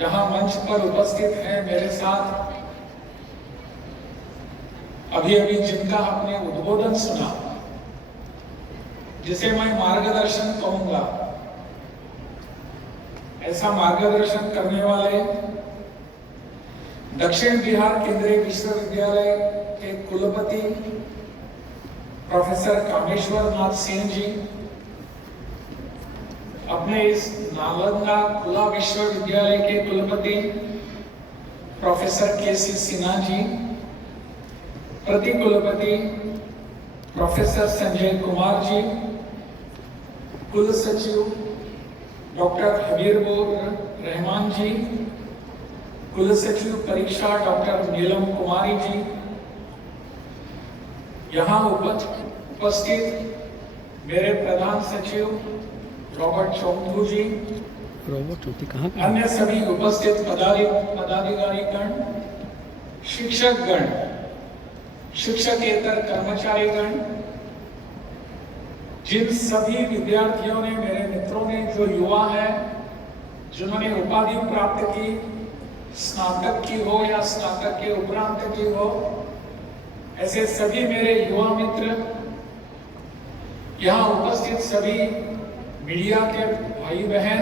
जहां मंच पर उपस्थित हैं मेरे साथ, अभी अभी जिनका आपने उद्बोधन सुना, जिसे मैं मार्गदर्शन कहूंगा, ऐसा मार्गदर्शन करने वाले दक्षिण बिहार केंद्रीय विश्वविद्यालय के कुलपति प्रोफेसर कामेश्वर नाथ सिंह जी, अपने इस नालंदा खुला विश्वविद्यालय के कुलपति प्रोफेसर के.सी. सिन्हा जी, प्रति कुलपति प्रोफेसर संजय कुमार जी, कुल सचिव डॉक्टर हबीबुर रहमान जी, कुल सचिव परीक्षा डॉक्टर नीलम कुमारी जी, यहाँ उपस्थित मेरे प्रधान सचिव रॉबर्ट चौंधू जी, अन्य सभी उपस्थित पदाधिकारीगण, शिक्षकगण, शिक्षकेतर कर्मचारीगण, जिन सभी विद्यार्थियों ने, मेरे मित्रों ने, जो युवा हैं, जिन्होंने उपाधि प्राप्त की, स्नातक की हो या स्नातक के उपरांत की हो, ऐसे सभी मेरे युवा मित्र, यहाँ उपस्थित सभी मीडिया के भाई बहन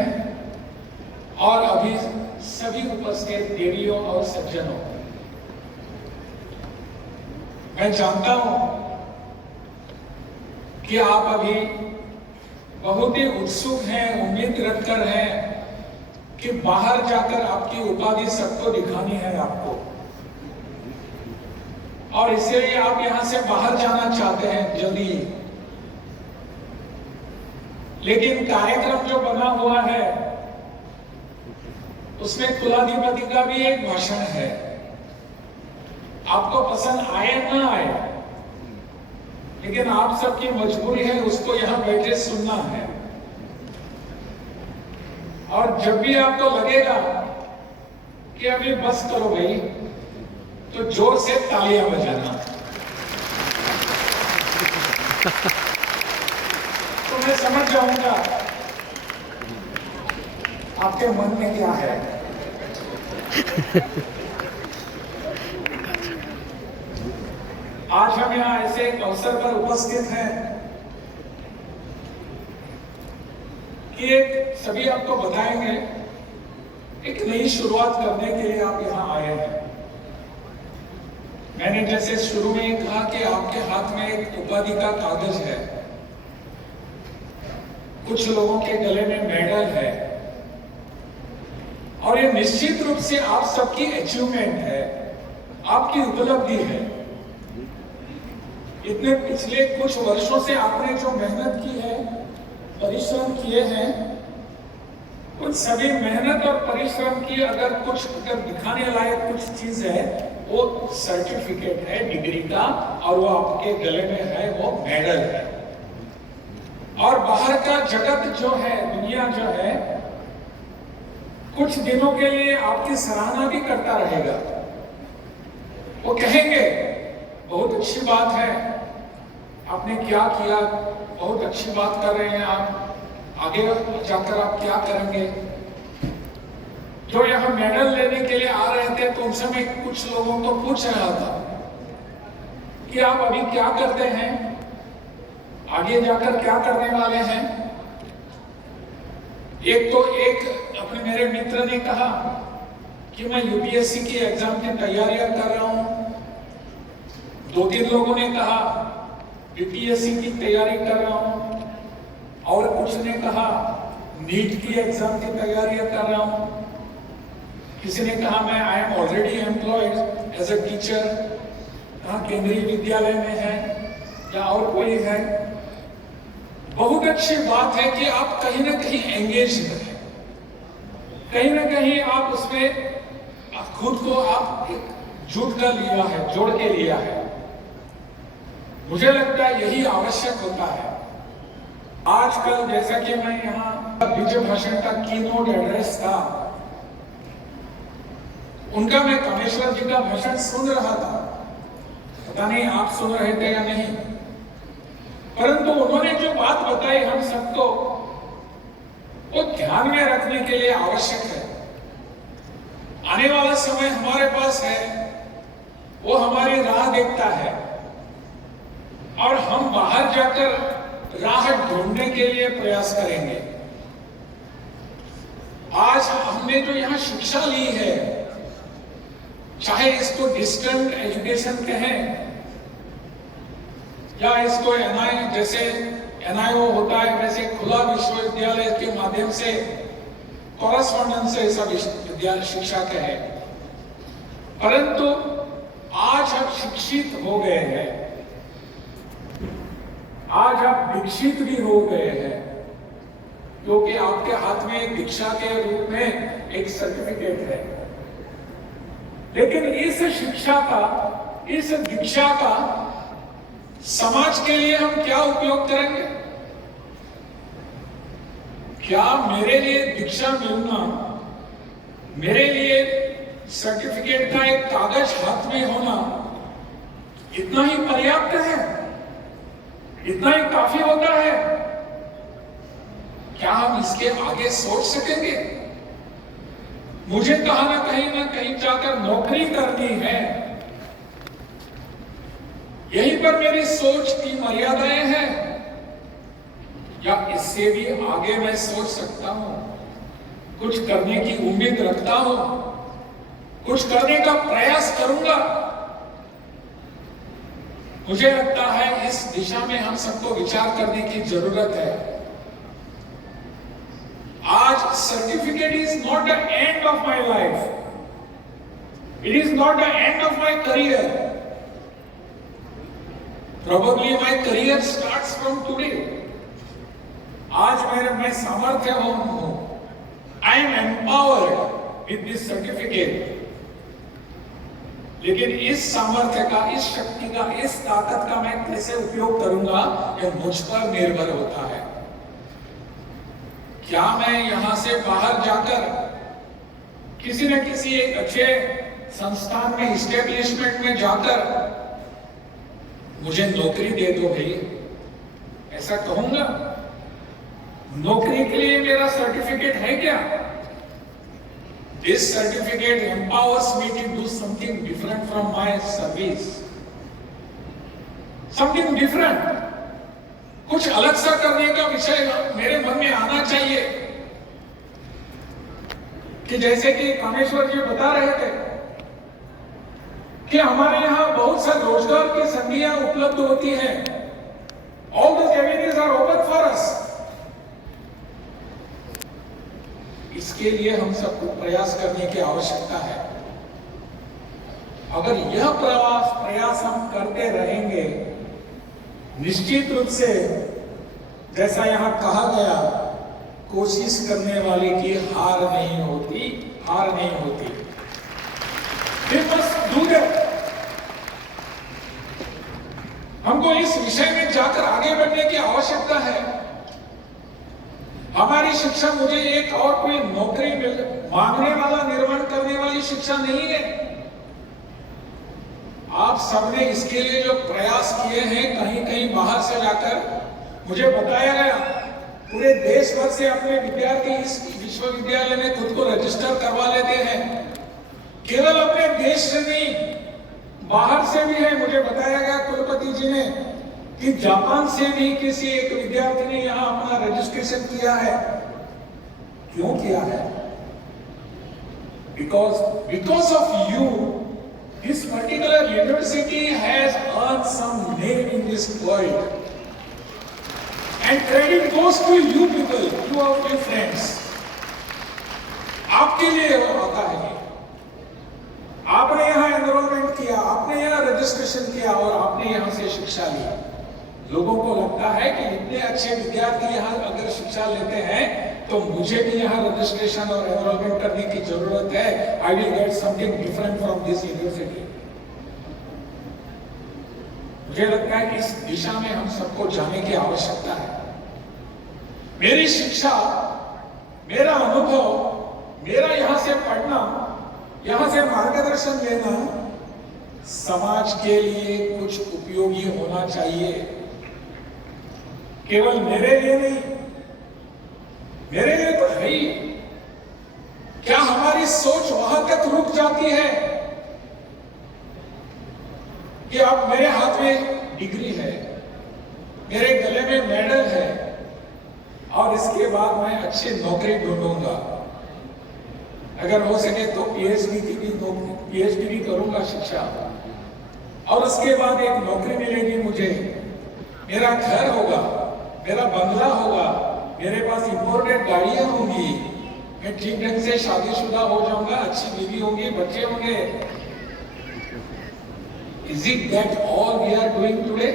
और अभी सभी उपस्थित देवियों और सज्जनों, मैं जानता हूं कि आप अभी बहुत ही उत्सुक हैं, उम्मीद रखकर हैं कि बाहर जाकर आपकी उपाधि सबको दिखानी है आपको, और इसलिए आप यहां से बाहर जाना चाहते हैं जल्दी। लेकिन कार्यक्रम जो बना हुआ है उसमें कुलाधिपति का भी एक भाषण है, आपको पसंद आए ना आए, लेकिन आप सबकी मजबूरी है उसको यहां बैठे सुनना है। और जब भी आपको लगेगा कि अभी बस करो भाई, तो जोर से तालियां बजाना। तो मैं समझ जाऊंगा आपके मन में क्या है। आज हम यहाँ ऐसे एक अवसर पर उपस्थित हैं कि एक सभी आपको बताएंगे, एक नई शुरुआत करने के लिए आप यहाँ आए हैं। मैंने जैसे शुरू में ही कहा कि आपके हाथ में एक उपाधि का कागज है, कुछ लोगों के गले में मेडल है, और ये निश्चित रूप से आप सबकी अचीवमेंट है, आपकी उपलब्धि है। इतने पिछले कुछ वर्षों से आपने जो मेहनत की है, परिश्रम किए हैं, उन सभी मेहनत और परिश्रम की अगर दिखाने लायक कुछ चीज है, वो सर्टिफिकेट है डिग्री का, और वो आपके गले में है, वो मेडल है। और बाहर का जगत जो है, दुनिया जो है, कुछ दिनों के लिए आपकी सराहना भी करता रहेगा। वो कहेंगे बहुत अच्छी बात है, आपने क्या किया, बहुत अच्छी बात कर रहे हैं आप, आगे जाकर आप क्या करेंगे। जो यहाँ मेडल लेने के लिए आ रहे थे, तो उनसे मैं कुछ लोगों को पूछ रहा था कि आप अभी क्या करते हैं, आगे जाकर क्या करने वाले हैं। एक अपने मेरे मित्र ने कहा कि मैं यूपीएससी की एग्जाम की तैयारियां कर रहा हूं। 2-3 लोगों ने कहा यूपीएससी की तैयारी कर रहा हूं, और कुछ ने कहा नीट की एग्जाम की तैयारियां कर रहा हूं। किसी ने कहा मैं I am already employed as a teacher, कहा केंद्रीय विद्यालय में है, या और कोई है। बहुत अच्छी बात है कि आप कहीं ना कहीं एंगेज हैं, कहीं ना कहीं आप उसमें खुद को आप जुट कर लिया है, जोड़ के लिया है। मुझे लगता है यही आवश्यक होता है। आजकल जैसा कि मैं यहाँ विजय भाषण का कीनोट एड्रेस था, उनका मैं कामेश्वर जी का भाषण सुन रहा था, पता नहीं आप सुन रहे थे या नहीं, परंतु उन्होंने जो बात बताई हम सबको, वो ध्यान में रखने के लिए आवश्यक है। आने वाला समय हमारे पास है, वो हमारी राह देखता है और हम बाहर जाकर राह ढूंढने के लिए प्रयास करेंगे। आज हमने जो यहाँ शिक्षा ली है, चाहे इसको डिस्टेंट एजुकेशन कहें या इसको एनआई जैसे एनआईओ होता है वैसे खुला विश्वविद्यालय के माध्यम से कॉरेस्पॉन्डेंस से ऐसा विश्वविद्यालय शिक्षा कहे, परंतु आज आप शिक्षित हो गए हैं, आज आप दीक्षित भी हो गए हैं, क्योंकि आपके हाथ में दीक्षा के रूप में एक सर्टिफिकेट है। लेकिन इस शिक्षा का, इस दीक्षा का समाज के लिए हम क्या उपयोग करेंगे? क्या मेरे लिए दीक्षा मिलना, मेरे लिए सर्टिफिकेट का एक कागज हाथ में होना इतना ही पर्याप्त है? इतना ही काफी होता है? क्या हम इसके आगे सोच सकेंगे? मुझे कहीं ना कहीं जाकर नौकरी करनी है, यहीं पर मेरी सोच की मर्यादाएं हैं, या इससे भी आगे मैं सोच सकता हूं, कुछ करने की उम्मीद रखता हूं, कुछ करने का प्रयास करूंगा? मुझे लगता है इस दिशा में हम सबको विचार करने की जरूरत है। आज certificate is not the end of my life, it is not the end of my career, probably my career starts from today. आज मैं सामर्थ्य हूं, I am empowered with this certificate, लेकिन इस सामर्थ्य का, इस शक्ति का, इस ताकत का मैं कैसे उपयोग करूंगा, यह मुझ पर निर्भर होता है। क्या मैं यहां से बाहर जाकर किसी न किसी एक अच्छे संस्थान में, इस्टेब्लिशमेंट में जाकर मुझे नौकरी दे दो भाई, ऐसा कहूंगा? नौकरी के लिए मेरा सर्टिफिकेट है क्या? This certificate empowers me to do something different from my service. Something different. कुछ अलग सा करने का विषय मेरे मन में आना चाहिए, कि जैसे कि कामेश्वर जी बता रहे थे कि हमारे यहां बहुत सा रोजगार की संधियां उपलब्ध होती हैं। All those avenues are open for us. इसके लिए हम सबको प्रयास करने की आवश्यकता है। अगर यह प्रयास हम करते रहेंगे, निश्चित रूप से जैसा यहां कहा गया, कोशिश करने वाले की हार नहीं होती, हार नहीं होती। We must do that. हमको इस विषय में जाकर आगे बढ़ने की आवश्यकता है। हमारी शिक्षा मुझे एक और कोई नौकरी मांगने वाला, निर्माण करने वाली शिक्षा नहीं है। आप सबने इसके लिए जो प्रयास किए हैं, कहीं कहीं बाहर से जाकर, मुझे बताया गया पूरे देश भर से अपने विद्यार्थी इस विश्वविद्यालय में खुद को रजिस्टर करवा लेते हैं। केवल अपने देश से नहीं, बाहर से भी है। मुझे बताया गया कुलपति जी ने कि जापान से भी किसी एक विद्यार्थी ने यहां अपना रजिस्ट्रेशन किया है। क्यों किया है? Because of you this particular university has earn some name in this world, and credit goes to you people, you are your friends. आपके लिए आता है। आपने यहां एनरोलमेंट किया, आपने यहां रजिस्ट्रेशन किया और आपने यहां से शिक्षा ली। लोगों को लगता है कि इतने अच्छे विद्यार्थी यहां अगर शिक्षा लेते हैं तो मुझे भी यहां रजिस्ट्रेशन और एनरोलमेंट करने की जरूरत है। I will get something different from this university. मुझे लगता है इस दिशा में हम सबको जाने की आवश्यकता है। मेरी शिक्षा, मेरा अनुभव, मेरा यहां से पढ़ना, यहां से मार्गदर्शन लेना समाज के लिए कुछ उपयोगी होना चाहिए। केवल मेरे लिए नहीं, मेरे लिए तो है ही। क्या हमारी सोच वहां तक रुक जाती है कि अब मेरे हाथ में डिग्री है, मेरे गले में मेडल है और इसके बाद मैं अच्छी नौकरी ढूंढूंगा, अगर हो सके तो पीएचडी भी करूंगा शिक्षा, और उसके बाद एक नौकरी मिलेगी मुझे, मेरा घर होगा, मेरा बंगला होगा, मेरे पास इंपोर्टेड गाड़ियां होंगी, मैं ठीक ढंग से शादीशुदा हो जाऊंगा, अच्छी बीवी होंगी, बच्चे होंगे। Is it that all we are doing today?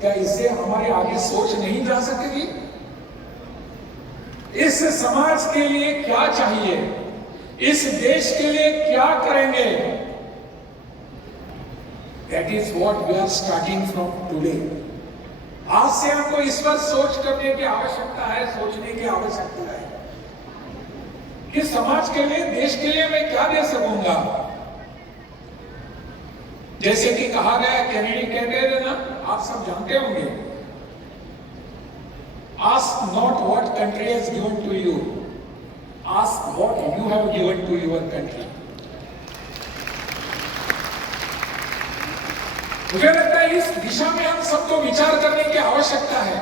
क्या इससे हमारे आगे सोच नहीं जा सकेगी? इस समाज के लिए क्या चाहिए, इस देश के लिए क्या करेंगे? That is what we are starting from today. आज से हमको इस पर सोच करने की आवश्यकता है, सोचने की आवश्यकता है कि समाज के लिए, देश के लिए मैं क्या दे सकूंगा। जैसे कि कहा गया, कैनेडी कहते थे ना, आप सब जानते होंगे, ask not what country has given to you, ask what you have given to your country. मुझे लगता है इस दिशा में हम सबको विचार करने की आवश्यकता है।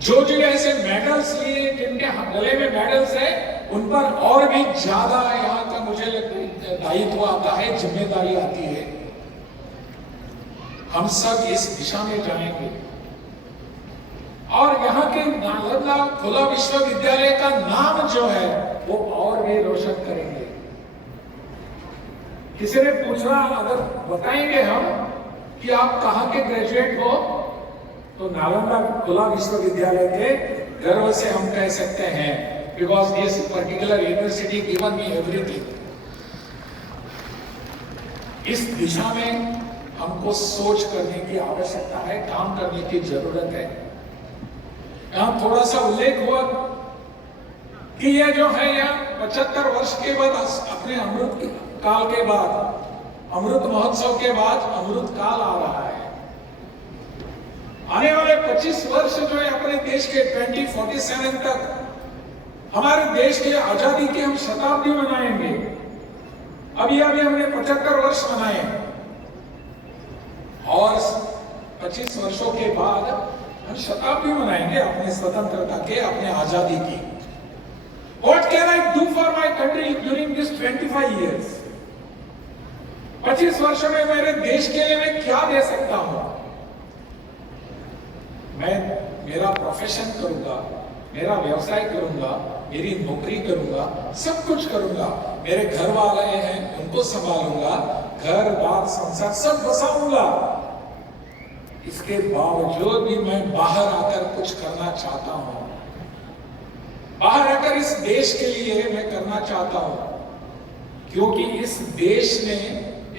जो ऐसे मेडल्स लिए, जिनके गले में मेडल्स है, उन पर और भी ज्यादा यहाँ का मुझे लगता है दायित्व आता है, जिम्मेदारी आती है। हम सब इस दिशा में जाएंगे और यहाँ के नालंदा खुला विश्वविद्यालय का नाम जो है वो और भी रोशन करेंगे। किसी ने पूछा, अगर बताएंगे हम कि आप कहाँ के ग्रेजुएट हो, तो नालंदा खुला विश्वविद्यालय के गर्व से हम कह सकते हैं, because this particular university given me everything. इस दिशा में हमको सोच करने की आवश्यकता है, काम करने की जरूरत है। यहां थोड़ा सा उल्लेख हुआ कि यह जो है, यह 75 वर्ष के बाद, अपने अमृत काल के बाद, अमृत महोत्सव के बाद अमृत काल आ रहा है। आने वाले 25 वर्ष जो है अपने देश के 2047 तक हमारे देश के आजादी की हम शताब्दी मनाएंगे। अभी हमने 75 वर्ष मनाए और 25 वर्षों के बाद हम शताब्दी मनाएंगे अपने स्वतंत्रता के, अपने आजादी की। What can I do for my country during this 25 years? 25 वर्षों में मेरे देश के लिए मैं क्या दे सकता हूं? मैं मेरा प्रोफेशन करूंगा, मेरा व्यवसाय करूंगा, मेरी नौकरी करूंगा, सब कुछ करूंगा। मेरे घर वाले हैं, उनको संभालूंगा, घर बार संसार सब बसाऊंगा। इसके बावजूद भी मैं बाहर आकर कुछ करना चाहता हूं। बाहर आकर इस देश के लिए मैं करना चाहता हूं, क्योंकि इस देश ने,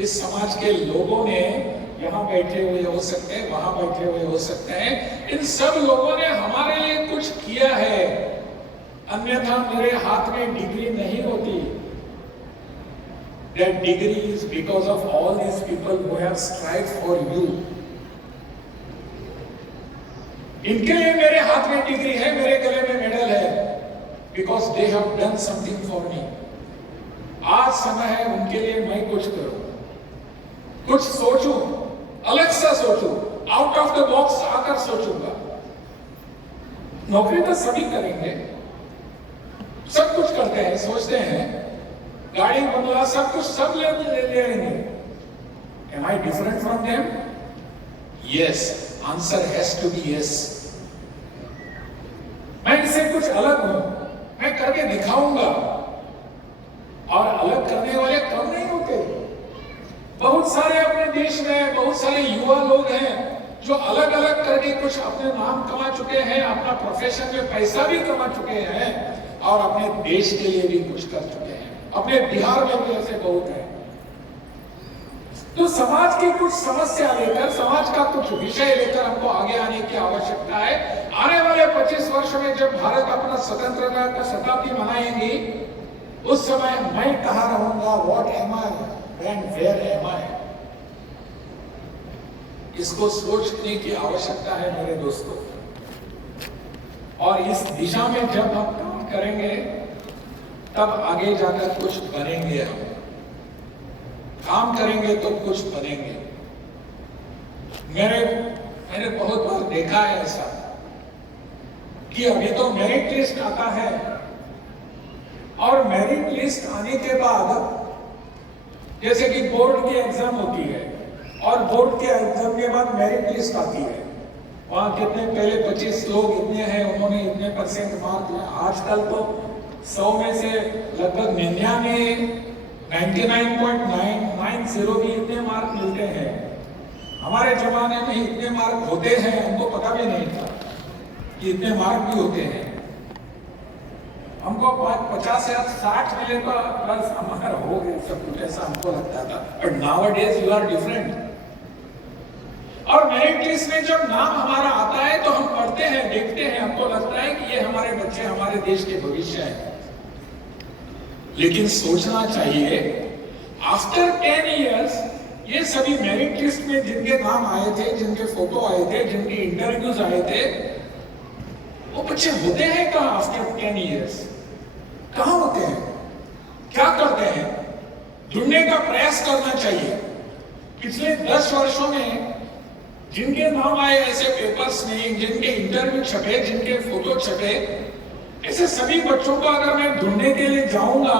इस समाज के लोगों ने, यहाँ बैठे हुए हो सकते हैं, वहां बैठे हुए हो सकते हैं, इन सब लोगों ने हमारे लिए कुछ किया है। अन्यथा मेरे हाथ में डिग्री नहीं होती। That degree is because of all these people who have strived for you. इनके लिए मेरे हाथ में डिग्री है, मेरे गले में मेडल है, because they have done something for me. आज समय है उनके लिए मैं कुछ करूं, कुछ सोचूं, अलग सा सोचूं, आउट ऑफ द बॉक्स आकर सोचूंगा। नौकरी तो सभी करेंगे, सब कुछ करते हैं, सोचते हैं, गाड़ी बंगला सब कुछ सब ले लेंगे। Am I different from them? Yes. Answer has to be yes. मैं इससे कुछ अलग हूं, मैं करके दिखाऊंगा। और अलग करने वाले कम नहीं होते। बहुत सारे अपने देश में बहुत सारे युवा लोग हैं जो अलग अलग करके कुछ अपने नाम कमा चुके हैं, अपना प्रोफेशन में पैसा भी कमा चुके हैं और अपने देश के लिए भी कुछ कर चुके हैं। अपने बिहार में भी ऐसे बहुत हैं। तो समाज की कुछ समस्या लेकर, समाज का कुछ विषय लेकर हमको आगे आने की आवश्यकता है। आने वाले 25 वर्ष में जब भारत अपना स्वतंत्रता का शताब्दी मनाएंगी, उस समय मैं कहाँ रहूंगा, what am I and where am I, इसको सोचने की आवश्यकता है मेरे दोस्तों। और इस दिशा में जब हम काम करेंगे तब आगे जाकर कुछ बनेंगे। हम काम करेंगे तो कुछ बनेंगे। मैंने बहुत बार देखा है ऐसा कि अभी तो मेरिट लिस्ट आता है और मेरिट लिस्ट आने के बाद जैसे कि बोर्ड की एग्जाम होती है और बोर्ड के एग्जाम के बाद मेरिट लिस्ट आती है। वहां कितने पहले 25 लोग इतने हैं, उन्होंने इतने परसेंट मार्क लिया। आजकल तो 100 में से लगभग 99.990 भी इतने मार्क मिलते हैं। हमारे जमाने में इतने मार्क होते हैं, हमको पता भी नहीं था कि इतने मार्क भी होते हैं। हमको 50 या 60 मिले तो बस हमारा हो गया सब कुछ, ऐसा हमको लगता था। But nowadays you are different. और मेरिट लिस्ट में जब नाम हमारा आता है तो हम पढ़ते हैं, देखते हैं, हमको लगता है कि ये हमारे बच्चे हमारे देश के भविष्य हैं। लेकिन सोचना चाहिए आफ्टर 10 इयर्स ये सभी मेरिट लिस्ट में जिनके नाम आए थे, जिनके फोटो आए थे, जिनके इंटरव्यूज आए थे, वो बच्चे होते हैं कहां आफ्टर 10 इयर्स? कहां होते हैं? क्या करते हैं? ढूंढने का प्रयास करना चाहिए। पिछले 10 वर्षों में जिनके नाम आए ऐसे पेपर्स में, जिनके इंटरव्यू छपे, जिनके फोटो छपे, ऐसे सभी बच्चों को अगर मैं ढूंढने के लिए जाऊंगा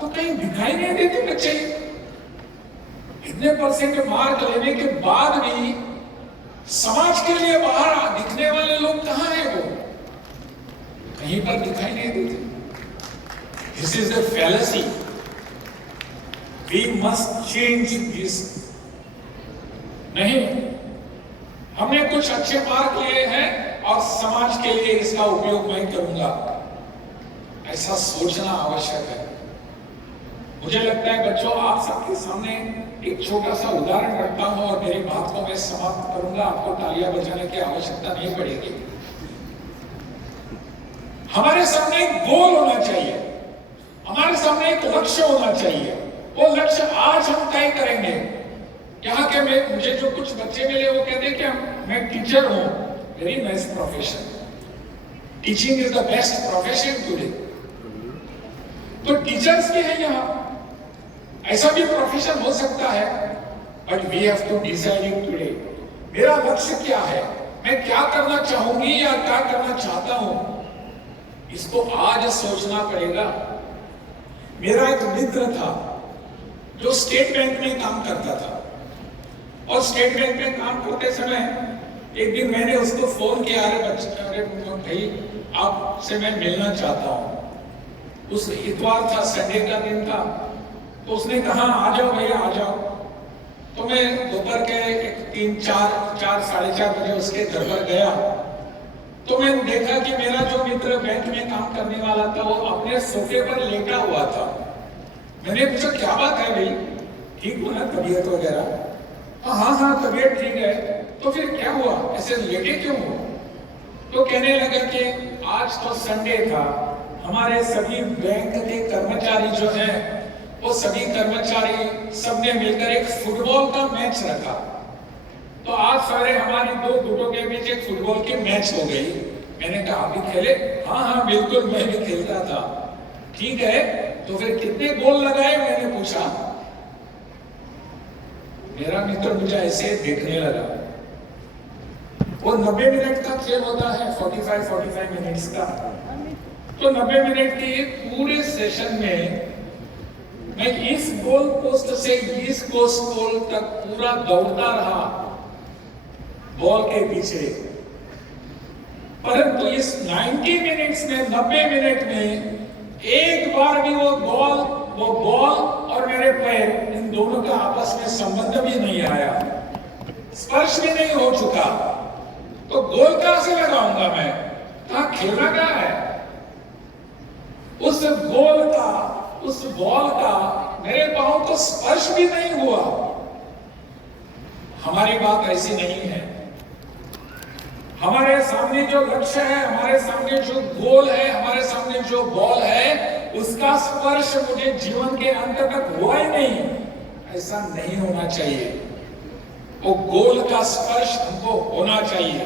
तो कहीं दिखाई नहीं देते बच्चे। इतने परसेंट मार्क लेने के बाद भी समाज के लिए बाहर दिखने वाले लोग कहां हैं? वो कहीं पर दिखाई नहीं देते। This is the fallacy. We must change this. नहीं, हमने कुछ अच्छे मार्क लिए हैं और समाज के लिए इसका उपयोग मैं करूंगा, ऐसा सोचना आवश्यक है। मुझे लगता है बच्चों, आप सबके सामने एक छोटा सा उदाहरण रखता हूं और मेरी बात को मैं समाप्त करूंगा। आपको तालियां बजाने की आवश्यकता नहीं पड़ेगी। हमारे सामने एक गोल होना चाहिए, हमारे सामने एक लक्ष्य होना चाहिए। वो लक्ष्य आज हम तय करेंगे। यहाँ के मुझे जो कुछ बच्चे मिले वो कहते हैं कि मैं टीचर हूं। Very nice profession. Teaching is the best profession today. तो टीचर्स भी है यहाँ, ऐसा भी प्रोफेशन हो सकता है। But we have to decide it today. मेरा लक्ष्य क्या है, मैं क्या करना चाहूंगी या क्या करना चाहता हूं, इसको आज सोचना पड़ेगा। मेरा एक मित्र था जो स्टेट बैंक में काम करता था और स्टेट बैंक में काम करते समय एक दिन मैंने उसको फोन किया, अरे भाई आपसे मैं मिलना चाहता हूं। उस इतवार था, संडे का दिन था, तो उसने कहा आ जाओ भैया आ जाओ। तो मैं दोपहर के 3-4 बजे उसके घर पर गया तो मैंने देखा कि मेरा जो मित्र बैंक में काम करने वाला था वो अपने सोफे पर लेटा हुआ था। मैंने पूछा क्या बात है भाई, ठीक हो ना तबीयत वगैरह? हाँ तबीयत ठीक है। तो फिर क्या हुआ, ऐसे लेटे क्यों हो? तो कहने लगा कि आज तो संडे था, हमारे सभी बैंक के कर्मचारी जो हैं वो सभी कर्मचारी सबने मिलकर एक फुटबॉल का मैच रखा। तो आज सारे हमारी दो गुटों के बीच एक फुटबॉल की मैच हो गई। मैंने कहा आप भी खेले? हाँ बिल्कुल, मैं भी खेलता था। ठीक है, तो फिर कितने गोल लगाए? मैंने पूछा। मेरा मित्र मुझे ऐसे देखने लगा। वो 90 मिनट का खेल होता है, 45 मिनट्स का। तो 90 मिनट के पूरे सेशन में मैं इस गोल पोस्ट से इस गोल तक पूरा दौड़ता रहा बॉल के पीछे। परंतु इस 90 मिनट्स में, 90 मिनट में एक बार भी वो बॉल और मेरे पैर, इन दोनों का आपस में संबंध भी नहीं आया, स्पर्श भी नहीं हो चुका। तो गोल कहां से लगाऊंगा मैं? कहां खेलना कहां है? उस गोल का, उस बॉल का मेरे पांव को स्पर्श भी नहीं हुआ। हमारी बात ऐसी नहीं है। हमारे सामने जो लक्ष्य है, हमारे सामने जो गोल है, हमारे सामने जो बॉल है, उसका स्पर्श मुझे जीवन के अंत तक हुआ ही नहीं, ऐसा नहीं होना चाहिए। वो गोल का स्पर्श हमको होना चाहिए।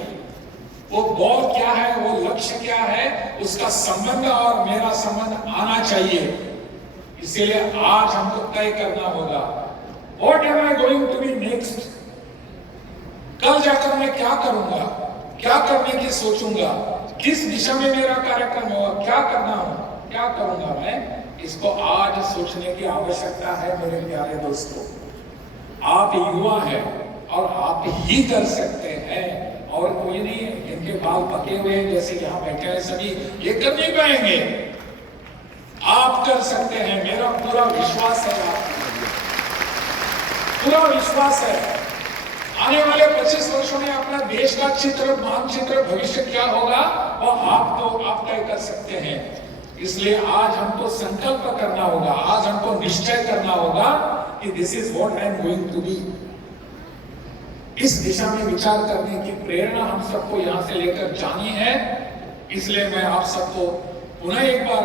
वो गोल क्या है, वो लक्ष्य क्या है, उसका संबंध और मेरा संबंध आना चाहिए। इसीलिए आज हमको तय करना होगा, what am I going to be next. कल जाकर मैं क्या करूंगा, क्या करने की सोचूंगा, किस दिशा में मेरा कार्यक्रम होगा, क्या करना हो, क्या करूंगा मैं, इसको आज सोचने की आवश्यकता है मेरे प्यारे दोस्तों। आप युवा हैं और आप ही कर सकते हैं, और कोई नहीं है। जिनके बाल पके हुए हैं जैसे यहाँ बैठे हैं सभी, ये कर नहीं पाएंगे। आप कर सकते हैं, मेरा पूरा विश्वास है, आपको पूरा विश्वास है। आने वाले 25 वर्षों में अपना देश का चित्र, मानचित्र, भविष्य क्या होगा वो आप तय कर सकते हैं। इसलिए आज हमको संकल्प करना होगा, आज हमको निश्चय करना होगा कि this is what I am going to be. इस दिशा में विचार करने की प्रेरणा हम सबको यहां से लेकर जानी है। इसलिए मैं आप सबको पुनः एक बार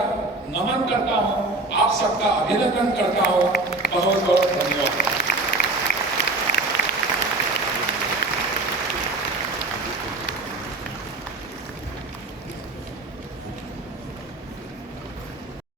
नमन करता हूं, आप सबका अभिनंदन करता हूं